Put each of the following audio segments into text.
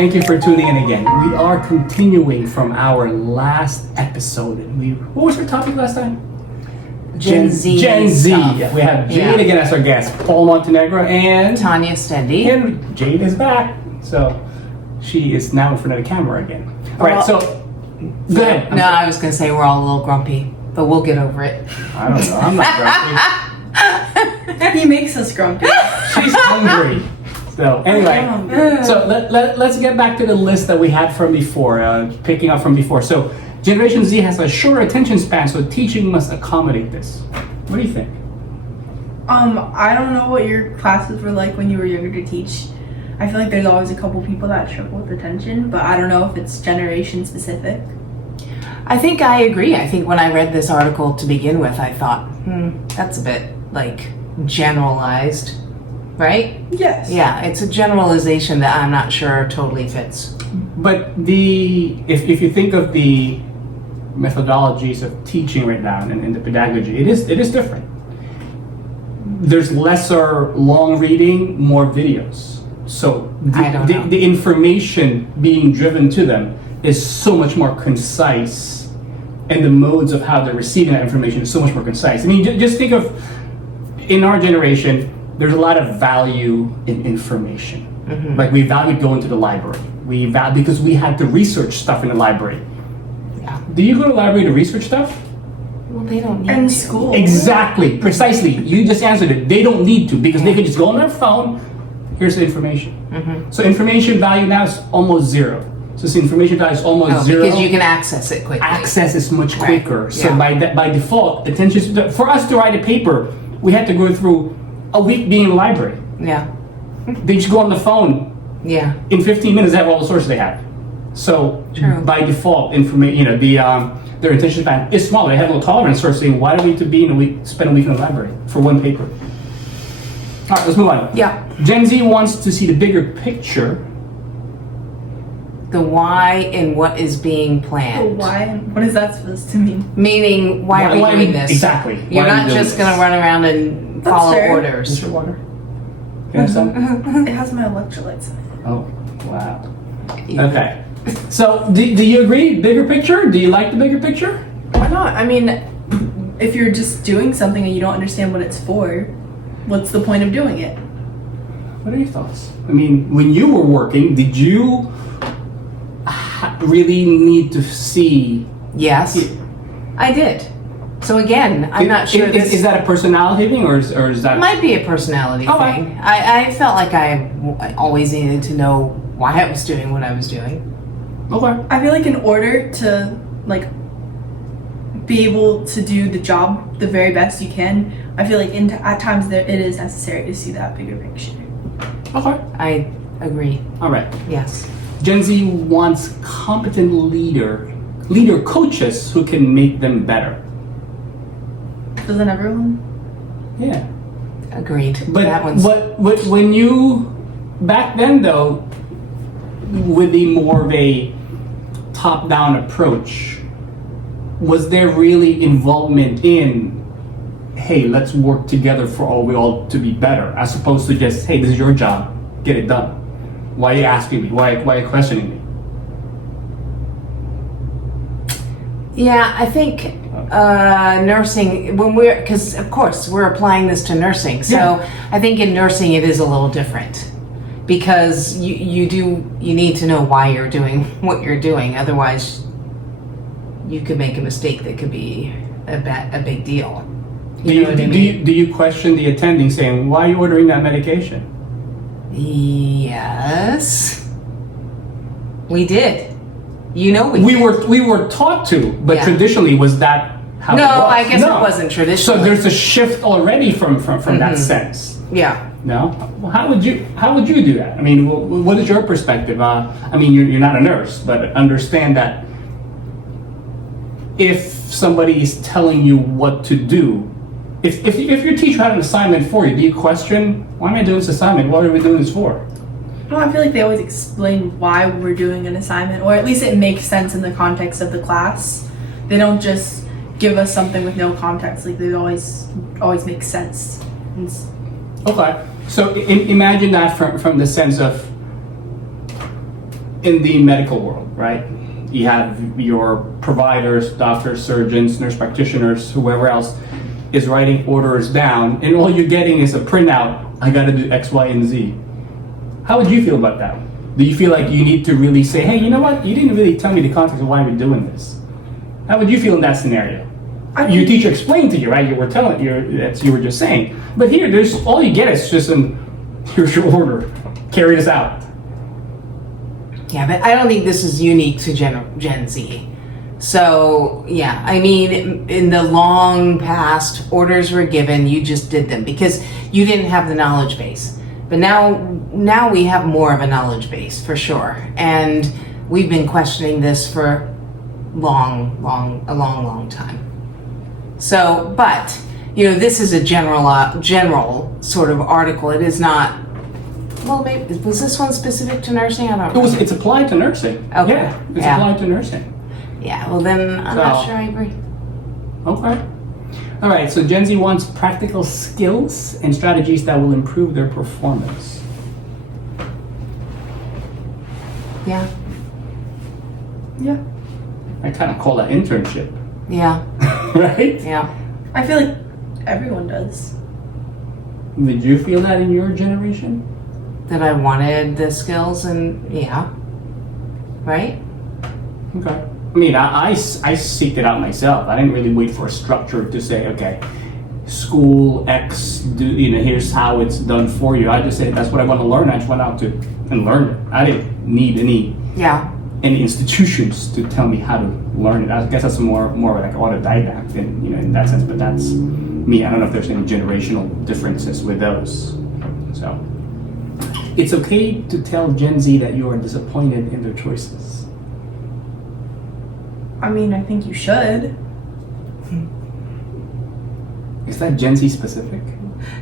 thank you for tuning in again. We are continuing from our last episode. What was our topic last time? Gen Z. Gen Z. Stuff. We have Jade again as our guest, Paul Montenegro and Tanya Steady. And Jade is back. So she is now in front of the camera again. All right, so go ahead. No, I was going to say we're all a little grumpy, but we'll get over it. I don't know. I'm not grumpy. He makes us grumpy. She's hungry. So anyway, so let's get back to the list that we had from before, picking up from before. So Generation Z has a shorter attention span, so teaching must accommodate this. What do you think? I don't know what your classes were like when you were younger to teach. I feel like there's always a couple people that struggle with attention, but I don't know if it's generation specific. I think I agree. I think when I read this article to begin with, I thought, that's a bit like generalized, right? Yes. Yeah, it's a generalization that I'm not sure totally fits. But if you think of the methodologies of teaching right now and the pedagogy, it is different. There's lesser long reading, more videos. So the information being driven to them is so much more concise, and the modes of how they're receiving that information is so much more concise. I mean, just think of, in our generation, there's a lot of value in information. Mm-hmm. Like we valued going to the library. Because we had to research stuff in the library. Yeah. Do you go to the library to research stuff? Well, they don't need In to. school. Exactly, precisely. You just answered it. They don't need to because they can just go on their phone. Here's the information. Mm-hmm. So information value now is almost zero. So this information value is almost zero. Because you can access it quickly. Access is much quicker. Right. So Yeah. by default, attention. For us to write a paper, we had to go through a week being in the library. Yeah. They just go on the phone. Yeah. In 15 minutes, they have all the sources they have. So True. by default, their attention span is smaller. They have a little tolerance for saying, why do we need to spend a week in the library for one paper? All right, let's move on. Yeah. Gen Z wants to see the bigger picture. The why and what is being planned. Why? What is that supposed to mean? Meaning, why are we doing this? Exactly. You're Why are we not doing just this? going to run around and That's follow fair. orders. Is your water? Can I have some? It has my electrolytes in it. Oh, wow. Okay. So, do you agree? Bigger picture? Do you like the bigger picture? Why not? I mean, if you're just doing something and you don't understand what it's for, what's the point of doing it? What are your thoughts? I mean, when you were working, did you really need to see? Yes, I did. So again, I'm not sure. Is that a personality thing, or is that? It might be a personality Okay. thing. I felt like I always needed to know why I was doing what I was doing. Okay. I feel like in order to be able to do the job the very best you can, I feel like at times it is necessary to see that bigger picture. Okay. I agree. All right. Yes. Gen Z wants competent leader coaches who can make them better. Doesn't everyone? Yeah. Agreed. But that one's when you back then though, with the more of a top-down approach, was there really involvement in, hey, let's work together for we all to be better, as opposed to just, hey, this is your job, get it done. Why are you asking me? Why are you questioning me? Yeah, I think nursing, because of course we're applying this to nursing, so Yeah. I think in nursing it is a little different because you need to know why you're doing what you're doing, otherwise you could make a mistake that could be a big deal. You know what I mean? Do you question the attending saying, why are you ordering that medication? Yes, we did. You know We were taught to, but Yeah. traditionally was that how No, it was? I guess it wasn't traditional. So there's a shift already from that sense. Yeah. No, well, how would you do that? I mean, what is your perspective? I mean, you're not a nurse, but understand that if somebody is telling you what to do, if your teacher had an assignment for you, do you question, why am I doing this assignment? What are we doing this for? No, I feel like they always explain why we're doing an assignment, or at least it makes sense in the context of the class. They don't just give us something with no context. Like they always make sense. Okay, so imagine that from the sense of in the medical world, right? You have your providers, doctors, surgeons, nurse practitioners, whoever else is writing orders down, and all you're getting is a printout. I got to do X, Y, and Z. How would you feel about that? Do you feel like you need to really say, hey, you know what? You didn't really tell me the context of why we're doing this. How would you feel in that scenario? Your teacher explained to you, right? You were telling you were just saying. But here, there's all you get is just here's your order. Carry this out. Yeah, but I don't think this is unique to Gen Z. So, yeah, I mean, in the long past, orders were given, you just did them because you didn't have the knowledge base. But now we have more of a knowledge base, for sure. And we've been questioning this for a long time. So, but, this is a general sort of article. It is not. Well, maybe was this one specific to nursing? I don't know. It's applied to nursing. Okay. Yeah, it's applied to nursing. Yeah, well then, I'm not sure I agree. Okay. All right, so Gen Z wants practical skills and strategies that will improve their performance. Yeah. Yeah. I kind of call that internship. Yeah. Right? Yeah. I feel like everyone does. Did you feel that in your generation? That I wanted the skills and, yeah. Right? Okay. I mean, I seeked it out myself. I didn't really wait for a structure to say, okay, school X, here's how it's done for you. I just said, that's what I want to learn. I just went out to and learned it. I didn't need any institutions to tell me how to learn it. I guess that's more like autodidact in that sense, but that's me. I don't know if there's any generational differences with those. So it's okay to tell Gen Z that you are disappointed in their choices. I mean, I think you should. Is that Gen Z specific?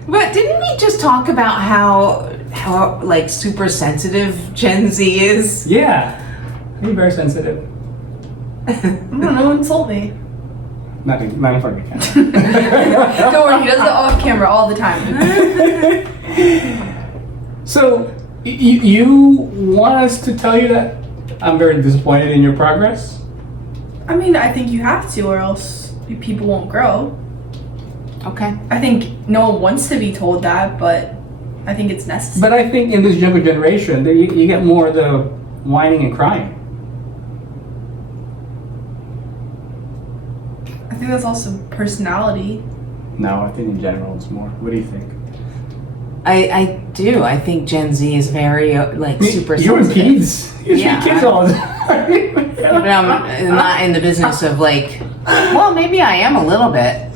But didn't we just talk about how like super sensitive Gen Z is? Yeah. You're very sensitive. I don't know, insult me. Not in front of your camera. Don't worry, he does it off camera all the time. So, you want us to tell you that I'm very disappointed in your progress? I mean, I think you have to, or else people won't grow. Okay. I think no one wants to be told that, but I think it's necessary. But I think in this younger generation, you get more of the whining and crying. I think that's also personality. No, I think in general it's more. What do you think? I do. I think Gen Z is very super You're in sensitive. peds. You see kids all the time. But I'm not in the business of well, maybe I am a little bit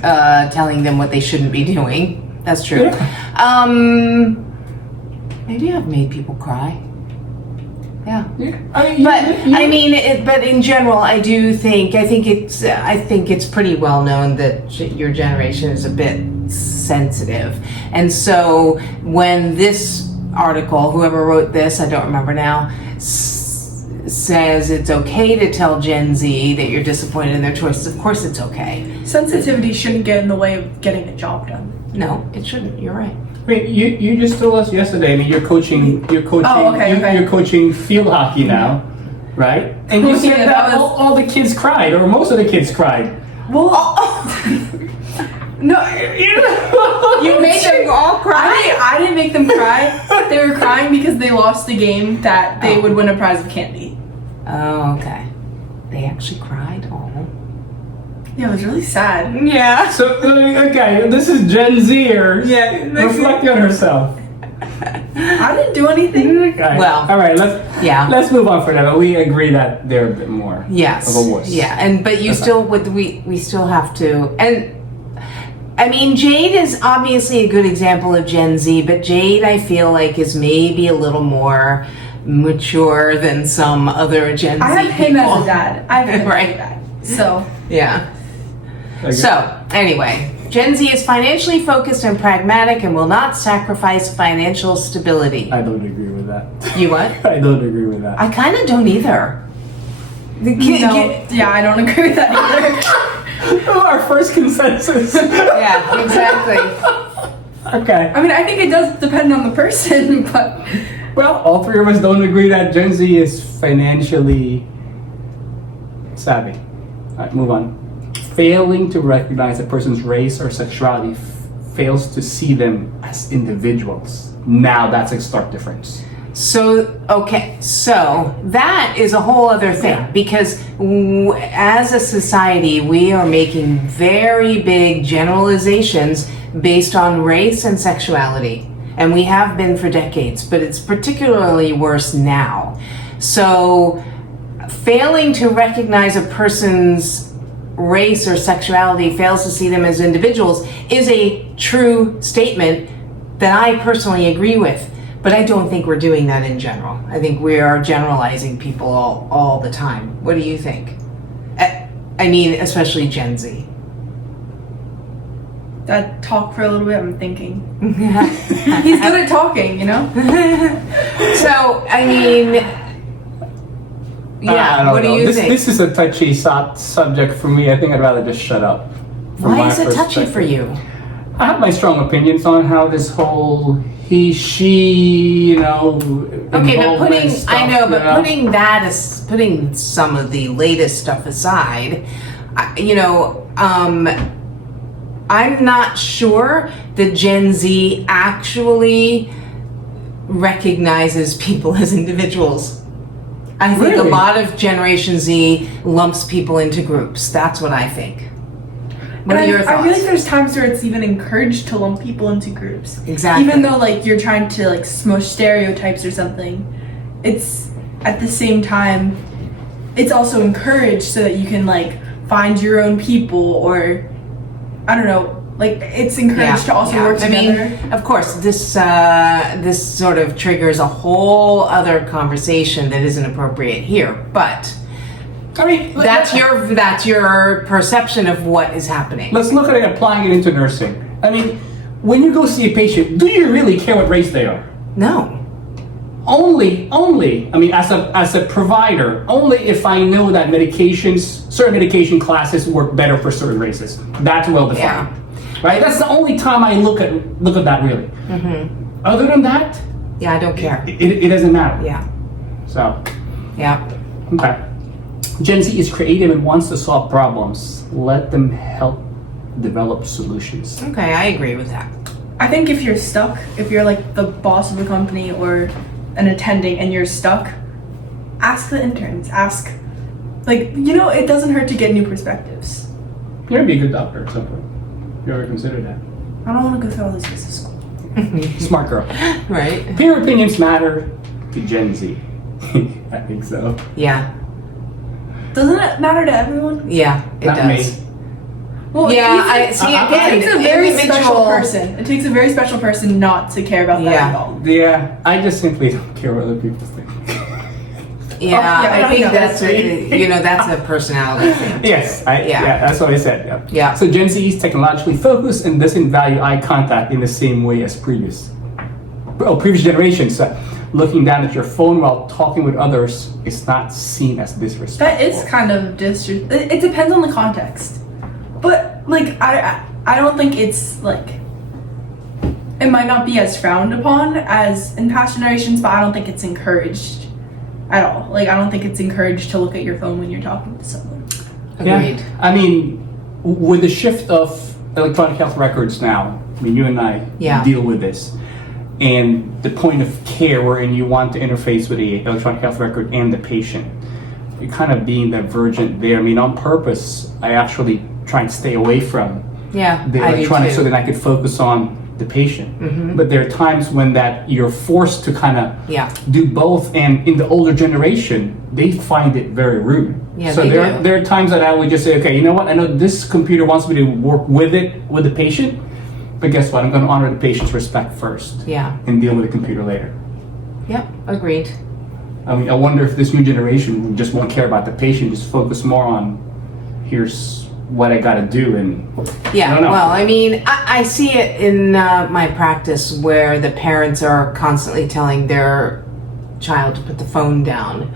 telling them what they shouldn't be doing. That's true. Yeah. Maybe I've made people cry. Yeah. Yeah. But in general, I think it's pretty well known that your generation is a bit sensitive, and so when this article, whoever wrote this, I don't remember now, says it's okay to tell Gen Z that you're disappointed in their choices. Of course, it's okay. Sensitivity shouldn't get in the way of getting a job done. No, it shouldn't. You're right. Wait, you just told us yesterday. I mean, you're coaching. Oh, okay. You're coaching field hockey now, right? And you said that all the kids cried, or most of the kids cried. Well, no, You made them all cry. I didn't make them cry. They were crying because they lost a game that they would win a prize of candy. Oh, okay. They actually cried. Oh. Yeah, it was really sad. Yeah. So okay, this is Gen Zer. Yeah, reflecting on herself. I didn't do anything. Okay. Well, all right. Let's move on for now. But we agree that they're a bit more of a wuss. Yeah, but you still we still have to. And I mean, Jade is obviously a good example of Gen Z, but Jade, I feel like, is maybe a little more mature than some other Gen Z I have him people. as a dad. I have him Right. as a dad. So Yeah. So, anyway, Gen Z is financially focused and pragmatic and will not sacrifice financial stability. I don't agree with that. You what? I don't agree with that. I kind of don't either. yeah, I don't agree with that either. Our first consensus. Yeah, exactly. Okay. I mean, I think it does depend on the person, but Well, all three of us don't agree that Gen Z is financially savvy. All right, move on. Failing to recognize a person's race or sexuality fails to see them as individuals. Now that's a stark difference. So, okay, so that is a whole other thing Yeah. because as a society, we are making very big generalizations based on race and sexuality. And we have been for decades, but it's particularly worse now. So, failing to recognize a person's race or sexuality, fails to see them as individuals, is a true statement that I personally agree with. But I don't think we're doing that in general. I think we are generalizing people all the time. What do you think? I mean, especially Gen Z. That talk for a little bit, I'm thinking. He's good at talking, you know? So, I mean, I yeah, don't what do know. you think? This is a touchy subject for me. I think I'd rather just shut up. from Why my is it touchy perspective. for you? I have my strong opinions on how this whole he, she, Okay, but involvement stuff, I know, but you know? putting some of the latest stuff aside, I'm not sure that Gen Z actually recognizes people as individuals. I think a Really? lot of Generation Z lumps people into groups. That's what I think. What are your I thoughts? feel like there's times where it's even encouraged to lump people into groups. Exactly. Even though like you're trying to like smush stereotypes or something, it's at the same time it's also encouraged so that you can like find your own people, or I don't know, like it's encouraged to also work together. I mean, of course, this sort of triggers a whole other conversation that isn't appropriate here, but I mean, that's your perception of what is happening. let's look at it applying it into nursing. I mean, when you go see a patient, do you really care what race they are? No. Only, I mean, as a provider, only if I know that certain medication classes work better for certain races. That's well defined, right? That's the only time I look at that really. Mm-hmm. Other than that, Yeah, I don't care. it doesn't matter. Yeah. So, Yeah. okay. Gen Z is creative and wants to solve problems. Let them help develop solutions. Okay, I agree with that. I think if you're stuck, if you're like the boss of a company or an attending and you're stuck, ask the interns, ask, like, it doesn't hurt to get new perspectives. You're gonna be a good doctor at some point. You ever consider that? I don't want to go through all this business school. Smart girl. Right? Peer opinions matter to Gen Z. I think so. Yeah. Doesn't it matter to everyone? Yeah, it Not does. me. Well, Yeah, I it see. takes, Again, it takes a very special individual- person. It takes a very special person not to care about that Yeah. at all. Yeah, I just simply don't care what other people think. Yeah, yeah, I think no, that's that's that's a personality thing. too. Yes, Yeah. that's what I said. Yeah. Yeah. So Gen Z is technologically focused and doesn't value eye contact in the same way as previous generations. Looking down at your phone while talking with others is not seen as disrespectful. That is kind of it depends on the context, but like I don't think it's like it might not be as frowned upon as in past generations, but I don't think it's encouraged at all. Like I don't think it's encouraged to look at your phone when you're talking to someone. Agreed. Yeah. I mean, with the shift of electronic health records now, I mean, you and I Yeah. deal with this. And the point of care wherein you want to interface with the electronic health record and the patient. You're kind of being divergent there. I mean, on purpose, I actually try and stay away from Yeah, the I do electronics so too. that I could focus on the patient. Mhm. But there are times when that you're forced to kind of Yeah. do both, and in the older generation, they find it very rude. Yeah, so they there, do. there are times that I would just say, okay, you know what? I know this computer wants me to work with the patient, but guess what? I'm going to honor the patient's respect first Yeah. and deal with the computer later. Yep. Agreed. I mean, I wonder if this new generation just won't care about the patient, just focus more on here's what I got to do, and I Yeah, don't know. well, I mean, I see it in my practice where the parents are constantly telling their child to put the phone down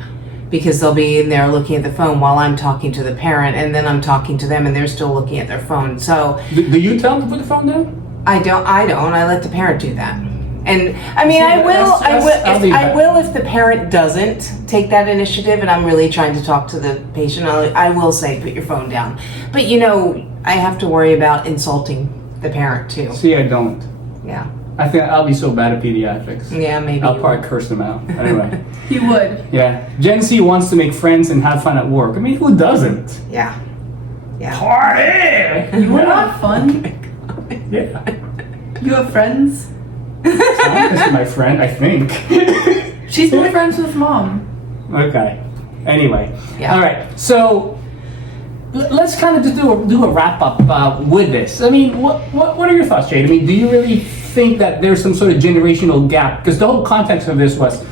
because they'll be in there looking at the phone while I'm talking to the parent, and then I'm talking to them and they're still looking at their phone. So Do you tell them to put the phone down? I don't. I let the parent do that. And I mean, See, I will, I'll leave I that. will if the parent doesn't take that initiative, and I'm really trying to talk to the patient. I will say, put your phone down. But you know, I have to worry about insulting the parent too. See, I don't. Yeah, I think I'll be so bad at pediatrics. yeah, maybe. I'll you probably curse them out. Anyway, He would. yeah. Gen Z wants to make friends and have fun at work. I mean, who doesn't? will. Yeah, yeah. Party! You would have fun. Yeah. You have friends. This is my friend, I think. She's been friends with mom. Okay. Anyway. Yeah. All right. So let's kind of just do a wrap up with this. I mean, what are your thoughts, Jade? I mean, do you really think that there's some sort of generational gap? Because the whole context of this was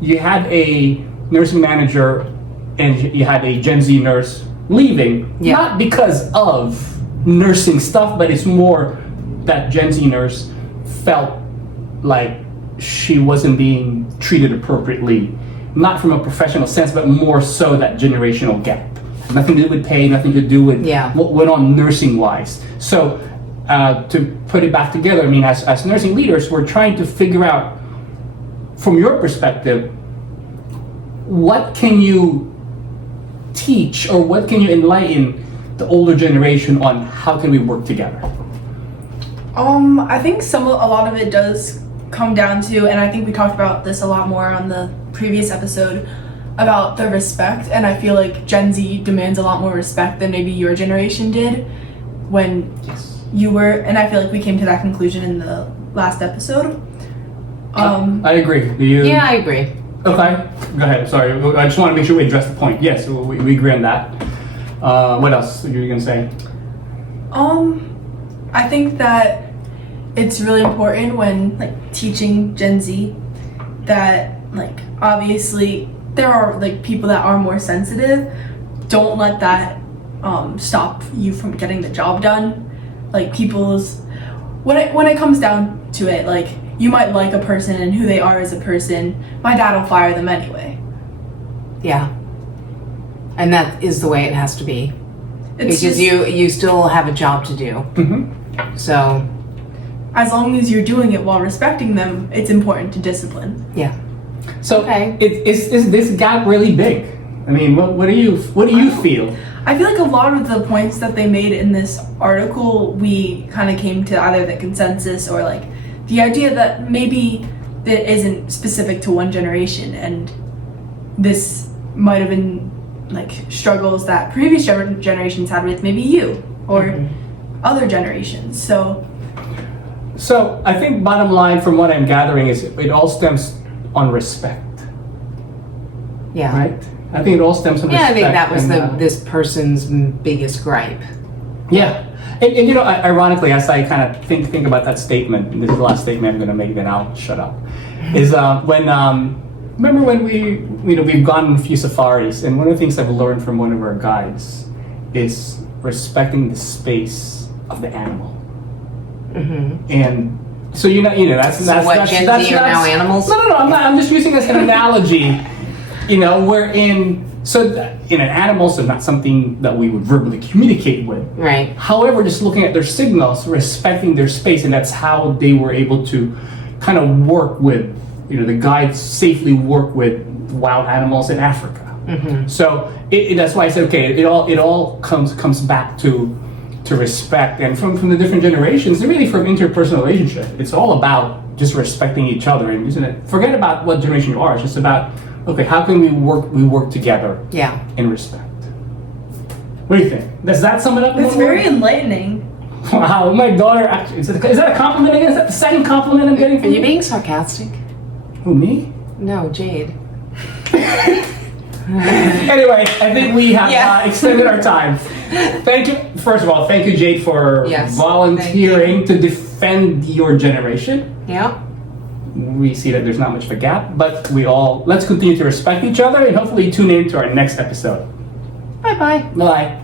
you had a nursing manager and you had a Gen Z nurse leaving, Yeah. not because of nursing stuff, but it's more that Gen Z nurse felt like she wasn't being treated appropriately, not from a professional sense, but more so that generational gap. Nothing to do with pay, nothing to do with Yeah. what went on nursing wise. So to put it back together, I mean, as nursing leaders, we're trying to figure out, from your perspective, what can you teach or what can you enlighten the older generation on how can we work together? I think a lot of it does come down to, and I think we talked about this a lot more on the previous episode, about the respect. And I feel like Gen Z demands a lot more respect than maybe your generation did when you were, and I feel like we came to that conclusion in the last episode. I agree. Do you? Yeah, I agree. Okay, go ahead. Sorry, I just want to make sure we address the point. Yes, we agree on that. What else were you gonna say? I think that it's really important when like teaching Gen Z that like obviously there are like people that are more sensitive. Don't let that stop you from getting the job done. Like people's when it comes down to it, like you might like a person and who they are as a person. My dad will fire them anyway. Yeah, and that is the way it has to be. It's Because just, you still have a job to do. Mm-hmm. So as long as you're doing it while respecting them, it's important to discipline. yeah. So, Okay. is this gap really big? I mean, what do you feel? I feel like a lot of the points that they made in this article, we kind of came to either the consensus or like the idea that maybe it isn't specific to one generation, and this might have been like struggles that previous generations had with maybe you or other generations. So I think bottom line from what I'm gathering is it all stems on respect, Yeah. right? I think it all stems on Yeah, respect. I think that was and, this person's biggest gripe. Yeah, and you know, ironically, as I kind of think about that statement, and this is the last statement I'm going to make, then I'll shut up. Is when remember when we've gone on a few safaris, and one of the things I've learned from one of our guides is respecting the space of the animal, and so that's Gen Z are now animals? No, I'm just using this as an analogy. Animals are not something that we would verbally communicate with. Right. However, just looking at their signals, respecting their space, and that's how they were able to kind of work with, the guides safely work with wild animals in Africa. So that's why I said, okay, it all comes back to respect, and from the different generations, and really from interpersonal relationship. It's all about just respecting each other, and isn't it? Forget about what generation you are. It's just about, okay, how can we work together? Yeah. In respect. What do you think? Does that sum it up? in it's one word? very enlightening. Wow, my daughter actually. Is that a compliment again? Is that the second compliment I'm getting Are from you being sarcastic? Who, me? No, Jade. Anyway, I think we have extended our time. Thank you. First of all, thank you, Jade, for Yes, volunteering to defend your generation. Yeah. We see that there's not much of a gap, but let's continue to respect each other, and hopefully tune in to our next episode. Bye-bye. Bye.